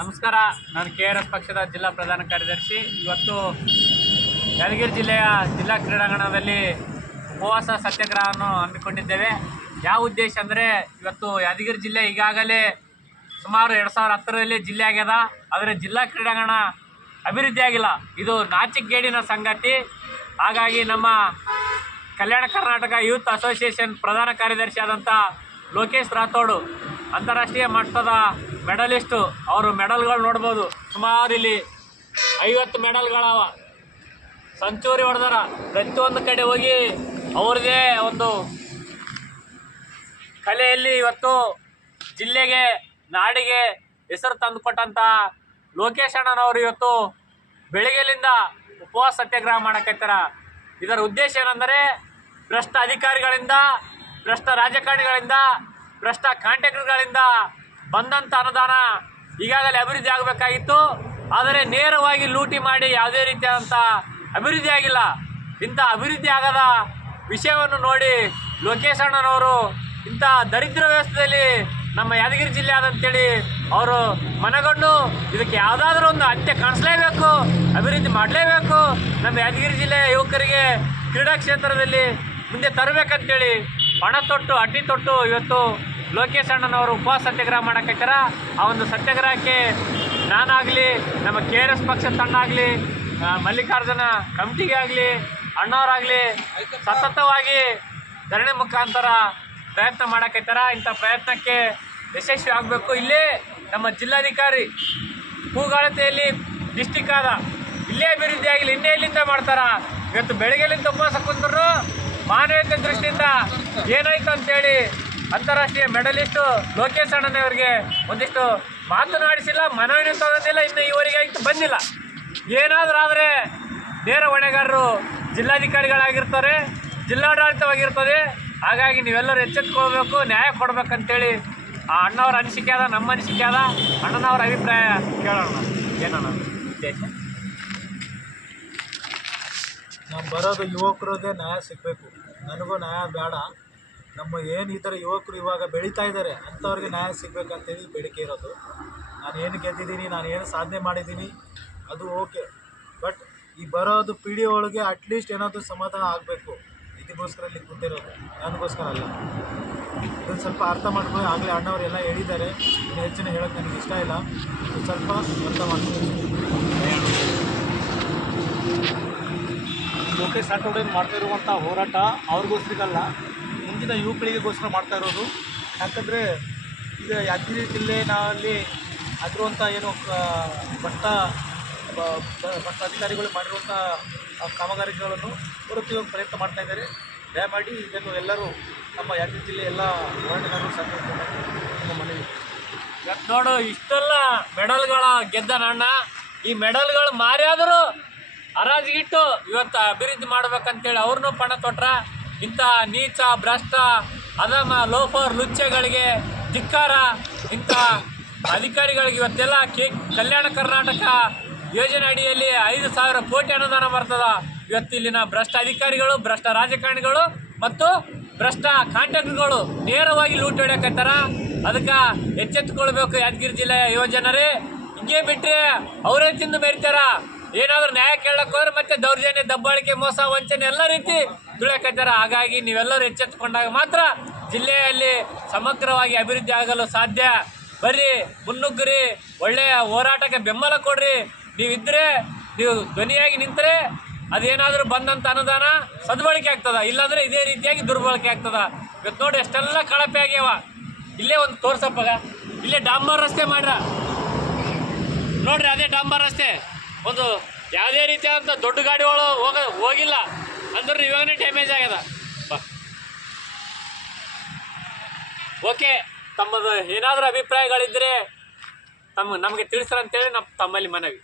ನಮಸ್ಕಾರ, ನಾನು K R S ಪಕ್ಷದ ಜಿಲ್ಲಾ ಪ್ರಧಾನ ಕಾರ್ಯದರ್ಶಿ. ಇವತ್ತು ಯಾದಗಿರಿ ಜಿಲ್ಲೆಯ ಜಿಲ್ಲಾ ಕ್ರೀಡಾಂಗಣದಲ್ಲಿ ಉಪವಾಸ ಸತ್ಯಾಗ್ರಹವನ್ನು ಹಮ್ಮಿಕೊಂಡಿದ್ದೇವೆ. ಯಾವ ಉದ್ದೇಶ ಅಂದರೆ, ಇವತ್ತು ಯಾದಗಿರಿ ಜಿಲ್ಲೆ ಈಗಾಗಲೇ ಸುಮಾರು ಎರಡು ಸಾವಿರ ಹತ್ತರಲ್ಲಿ ಜಿಲ್ಲೆ ಆಗ್ಯದ. ಆದರೆ ಜಿಲ್ಲಾ ಕ್ರೀಡಾಂಗಣ ಅಭಿವೃದ್ಧಿ ಆಗಿಲ್ಲ. ಇದು ನಾಚಿಕ್ಗೇಡಿನ ಸಂಗತಿ. ಹಾಗಾಗಿ ನಮ್ಮ ಕಲ್ಯಾಣ ಕರ್ನಾಟಕ ಯೂತ್ ಅಸೋಸಿಯೇಷನ್ ಪ್ರಧಾನ ಕಾರ್ಯದರ್ಶಿ ಆದಂಥ ಲೋಕೇಶ್ ರಾಥೋಡು ಅಂತಾರಾಷ್ಟ್ರೀಯ ಮಟ್ಟದ ಮೆಡಲಿಸ್ಟು. ಅವರು ಮೆಡಲ್ಗಳು ನೋಡ್ಬೋದು. ಸುಮಾರು ಇಲ್ಲಿ ಐವತ್ತು ಮೆಡಲ್ಗಳವ. ಸಂಚೂರಿ ಹೊಡೆದಾರ. ಪ್ರತಿಯೊಂದು ಕಡೆ ಹೋಗಿ ಅವ್ರದೇ ಒಂದು ಕಲೆಯಲ್ಲಿ ಇವತ್ತು ಜಿಲ್ಲೆಗೆ, ನಾಡಿಗೆ ಹೆಸರು ತಂದುಕೊಟ್ಟಂಥ ಲೋಕೇಶ್ ಅಣ್ಣನವರು ಇವತ್ತು ಬೆಳಗ್ಗೆಲಿಂದ ಉಪವಾಸ ಸತ್ಯಾಗ್ರಹ ಮಾಡಕತ್ತಾರ ಇದರ ಉದ್ದೇಶ ಏನಂದರೆ ಭ್ರಷ್ಟ ಅಧಿಕಾರಿಗಳಿಂದ, ಭ್ರಷ್ಟ ರಾಜಕಾರಣಿಗಳಿಂದ, ಭ್ರಷ್ಟ ಕಾಂಟ್ರಾಕ್ಟರ್ಗಳಿಂದ ಬಂದಂಥ ಅನುದಾನ ಈಗಾಗಲೇ ಅಭಿವೃದ್ಧಿ ಆಗಬೇಕಾಗಿತ್ತು, ಆದರೆ ನೇರವಾಗಿ ಲೂಟಿ ಮಾಡಿ ಯಾವುದೇ ರೀತಿಯಾದಂಥ ಅಭಿವೃದ್ಧಿ ಆಗಿಲ್ಲ. ಇಂಥ ಅಭಿವೃದ್ಧಿ ಆಗದ ವಿಷಯವನ್ನು ನೋಡಿ ಲೋಕೇಶ್ ಅಣ್ಣನವರು ಇಂಥ ದರಿದ್ರ ವ್ಯವಸ್ಥೆಯಲ್ಲಿ ನಮ್ಮ ಯಾದಗಿರಿ ಜಿಲ್ಲೆ ಆದಂತೇಳಿ ಅವರು ಮನಗೊಂಡು ಇದಕ್ಕೆ ಯಾವುದಾದ್ರೂ ಒಂದು ಅಂತ್ಯ ಕಾಣಿಸ್ಲೇಬೇಕು, ಅಭಿವೃದ್ಧಿ ಮಾಡಲೇಬೇಕು. ನಮ್ಮ ಯಾದಗಿರಿ ಜಿಲ್ಲೆಯ ಯುವಕರಿಗೆ ಕ್ರೀಡಾ ಕ್ಷೇತ್ರದಲ್ಲಿ ಮುಂದೆ ತರಬೇಕಂತೇಳಿ ಪಣ ತೊಟ್ಟು ಅಡ್ಡಿ ತೊಟ್ಟು ಇವತ್ತು ಲೋಕೇಶ್ ಅಣ್ಣನವರು ಉಪವಾಸ ಸತ್ಯಾಗ್ರಹ ಮಾಡಕತ್ತಾರ ಆ ಒಂದು ಸತ್ಯಾಗ್ರಹಕ್ಕೆ ನಾನಾಗಲಿ, ನಮ್ಮ ಕೆ ಆರ್ ಎಸ್ ಪಕ್ಷದ ತಂಡ ಮಲ್ಲಿಕಾರ್ಜುನ ಕಮಿಟಿಗೆ ಆಗಲಿ, ಅಣ್ಣವರಾಗಲಿ ಸತತವಾಗಿ ಧರಣಿ ಮುಖಾಂತರ ಪ್ರಯತ್ನ ಮಾಡಕತ್ತಾರ ಇಂಥ ಪ್ರಯತ್ನಕ್ಕೆ ಯಶಸ್ವಿ ಆಗಬೇಕು. ಇಲ್ಲೇ ನಮ್ಮ ಜಿಲ್ಲಾಧಿಕಾರಿ ಹೂಗಾಳತೆಯಲ್ಲಿ ಡಿಸ್ಟಿಕ್ ಆದ ಇಲ್ಲೇ ಅಭಿವೃದ್ಧಿ ಆಗಲಿ, ಇನ್ನೇ ಇಲ್ಲಿಂದ ಮಾಡ್ತಾರ? ಇವತ್ತು ಬೆಳಗ್ಗೆಲಿಂದ ಉಪವಾಸ ಕುಂತರು ಮಾನವೀಯತೆ ದೃಷ್ಟಿಯಿಂದ ಏನಾಯ್ತು ಅಂತೇಳಿ ಅಂತಾರಾಷ್ಟ್ರೀಯ ಮೆಡಲಿಸ್ಟು ಲೋಕೇಶ್ ಅಣ್ಣನವರಿಗೆ ಒಂದಿಷ್ಟು ಮಾತನಾಡಿಸಿಲ್ಲ, ಮನವಿನ ತಗೊಂಡಿಲ್ಲ, ಇನ್ನು ಇವರಿಗೆ ಬಂದಿಲ್ಲ. ಏನಾದರೂ ಆದರೆ ನೇರ ಹೊಣೆಗಾರರು ಜಿಲ್ಲಾಧಿಕಾರಿಗಳಾಗಿರ್ತಾರೆ, ಜಿಲ್ಲಾಡಳಿತವಾಗಿರ್ತದೆ. ಹಾಗಾಗಿ ನೀವೆಲ್ಲರೂ ಎಚ್ಚೆತ್ಕೊಳ್ಬೇಕು, ನ್ಯಾಯ ಕೊಡ್ಬೇಕಂತೇಳಿ ಆ ಅಣ್ಣವ್ರ ಅನಿಸಿಕೆ ಅದ, ನಮ್ಮ ಅನಿಸಿಕೆ ಅದ. ಅಣ್ಣನವರ ಅಭಿಪ್ರಾಯ ಕೇಳೋಣ. ಏನಣ್ಣ ಉದ್ದೇಶ? ನಾವು ಬರೋದು ಯುವಕರದೇ ನ್ಯಾಯ ಸಿಗಬೇಕು. ನನಗೂ ನ್ಯಾಯ ಬೇಡ. ನಮ್ಮ ಏನು ಈ ಥರ ಯುವಕರು ಇವಾಗ ಬೆಳೀತಾ ಇದ್ದಾರೆ ಅಂಥವ್ರಿಗೆ ನ್ಯಾಯ ಸಿಗಬೇಕಂತೇಳಿ ಬೇಡಿಕೆ ಇರೋದು. ನಾನು ಏನು ಗೆದ್ದಿದ್ದೀನಿ, ನಾನು ಏನು ಸಾಧನೆ ಮಾಡಿದ್ದೀನಿ, ಅದು ಓಕೆ. ಬಟ್ ಈ ಬರೋದು ಪೀಳಿ ಒಳಗೆ ಅಟ್ಲೀಸ್ಟ್ ಏನಾದರೂ ಸಮಾಧಾನ ಆಗಬೇಕು. ಇದಕ್ಕೋಸ್ಕರ ಇಲ್ಲಿ ಕೂತಿರೋದು. ನನಗೋಸ್ಕರ ಅಲ್ಲ. ಇದನ್ನು ಸ್ವಲ್ಪ ಅರ್ಥ ಮಾಡ್ಕೊಂಡು ಆಗಲೇ ಅಣ್ಣವ್ರು ಎಲ್ಲ ಹೇಳಿದ್ದಾರೆ. ಇನ್ನು ಹೆಚ್ಚಿನ ಹೇಳೋಕ್ಕೆ ನನಗೆ ಇಷ್ಟ ಇಲ್ಲ. ಸ್ವಲ್ಪ ಅರ್ಥ ಮಾಡ್ಕೊಳ್ಳಿ. ಲೋಕೇಶ್ ರಾಠೋಡ್ ಮಾಡ್ತಾ ಇರುವಂಥ ಹೋರಾಟ ಅವ್ರಿಗೋಸ್ಕರಲ್ಲ ಮುಂದಿನ ಯುವಕರಿಗೋಸ್ಕರ ಮಾಡ್ತಾ ಇರೋದು. ಯಾಕಂದರೆ ಈಗ ಯಾದಗಿರಿ ಜಿಲ್ಲೆನಲ್ಲಿ ಆಗಿರುವಂಥ ಏನು ಭ್ರಷ್ಟ ಭ್ರಷ್ಟ ಅಧಿಕಾರಿಗಳು ಮಾಡಿರುವಂಥ ಕಾಮಗಾರಿಗಳನ್ನು ಪ್ರತಿಯೊಂದು ಪ್ರಯತ್ನ ಮಾಡ್ತಾ ಇದ್ದಾರೆ. ದಯಮಾಡಿ ಇದನ್ನು ಎಲ್ಲರೂ ನಮ್ಮ ಯಾದಗಿರಿ ಜಿಲ್ಲೆ ಎಲ್ಲ ಹೋರಾಟಗಾರರು ಸಹಕರಿಸಬೇಕು ನಮ್ಮ ಮನವಿ ನೋಡು, ಇಷ್ಟೆಲ್ಲ ಮೆಡಲ್ಗಳ ಗೆದ್ದ ನನ್ನ. ಈ ಮೆಡಲ್ಗಳು ಮಾರಿಯಾದರೂ ಹರಾಜಿಗಿಟ್ಟು ಇವತ್ತು ಅಭಿವೃದ್ಧಿ ಮಾಡ್ಬೇಕಂತೇಳಿ ಅವ್ರನ್ನೂ ಪಣ ತೊಟ್ರ. ಇಂಥ ನೀಚ, ಭ್ರಷ್ಟ, ಅಧಮ, ಲೋಫರ್ ಲುಚ್ಚೆಗಳಿಗೆ ಧಿಕ್ಕಾರ, ಇಂಥ ಅಧಿಕಾರಿಗಳಿಗೆ ಇವತ್ತೆಲ್ಲ ಕೆ, ಕಲ್ಯಾಣ ಕರ್ನಾಟಕ ಯೋಜನೆ ಅಡಿಯಲ್ಲಿ ಐದು ಸಾವಿರ ಕೋಟಿ ಅನುದಾನ ಬರ್ತದ. ಇವತ್ತು ಇಲ್ಲಿನ ಭ್ರಷ್ಟ ಅಧಿಕಾರಿಗಳು, ಭ್ರಷ್ಟ ರಾಜಕಾರಣಿಗಳು ಮತ್ತು ಭ್ರಷ್ಟ ಕಾಂಟ್ರಾಕ್ಟ್ಗಳು ನೇರವಾಗಿ ಲೂಟಿ ಹೊಡ್ಯಾಕತ್ತಾರ. ಅದಕ್ಕೆ ಎಚ್ಚೆತ್ತುಕೊಳ್ಬೇಕು ಯಾದಗಿರಿ ಜಿಲ್ಲೆಯ ಯುವಜನರೇ. ಹಿಂಗೆ ಬಿಟ್ಟರೆ ಅವರೇ ತಿಂದು ಮೆರಿತಾರ ಏನಾದರೂ ನ್ಯಾಯ ಕೇಳಕ್ಕೆ ಹೋದ್ರೆ ಮತ್ತೆ ದೌರ್ಜನ್ಯ, ದಬ್ಬಾಳಿಕೆ, ಮೋಸ, ವಂಚನೆ ಎಲ್ಲ ರೀತಿ ತುಳಿಯಕತ್ತಾರ ಹಾಗಾಗಿ ನೀವೆಲ್ಲರೂ ಎಚ್ಚೆತ್ತುಕೊಂಡಾಗ ಮಾತ್ರ ಜಿಲ್ಲೆಯಲ್ಲಿ ಸಮಗ್ರವಾಗಿ ಅಭಿವೃದ್ಧಿ ಆಗಲು ಸಾಧ್ಯ. ಬರ್ರಿ, ಮುನ್ನುಗ್ಗ್ರಿ, ಒಳ್ಳೆಯ ಹೋರಾಟಕ್ಕೆ ಬೆಂಬಲ ಕೊಡ್ರಿ. ನೀವಿದ್ರೆ, ನೀವು ಧ್ವನಿಯಾಗಿ ನಿಂತರೆ ಅದೇನಾದರೂ ಬಂದಂಥ ಅನುದಾನ ಸದ್ಬಳಕೆ ಆಗ್ತದ. ಇಲ್ಲಾಂದರೆ ಇದೇ ರೀತಿಯಾಗಿ ದುರ್ಬಳಕೆ ಆಗ್ತದ. ಇವತ್ತು ನೋಡಿ ಎಷ್ಟೆಲ್ಲ ಕಳಪೆ ಆಗ್ಯಾವ. ಇಲ್ಲೇ ಒಂದು ತೋರ್ಸಪ್ಪಗ. ಇಲ್ಲೇ ಡಾಂಬರ್ ರಸ್ತೆ ಮಾಡ್ರ. ನೋಡ್ರಿ ಅದೇ ಡಾಂಬರ್ ರಸ್ತೆ. ಒಂದು ಯಾವುದೇ ರೀತಿಯಾದಂಥ ದೊಡ್ಡ ಗಾಡಿಗಳು ಹೋಗ ಹೋಗಿಲ್ಲ. ಅಂದ್ರೆ ಇವಾಗನೇ ಡ್ಯಾಮೇಜ್ ಆಗ್ಯದ. ಓಕೆ ತಮ್ಮದು ಏನಾದರೂ ಅಭಿಪ್ರಾಯಗಳಿದ್ದರೆ ತಮ್ಮ ನಮಗೆ ತಿಳಿಸ್ರಂತೇಳಿ ನಮ್ಮ ತಮ್ಮಲ್ಲಿ ಮನವಿ.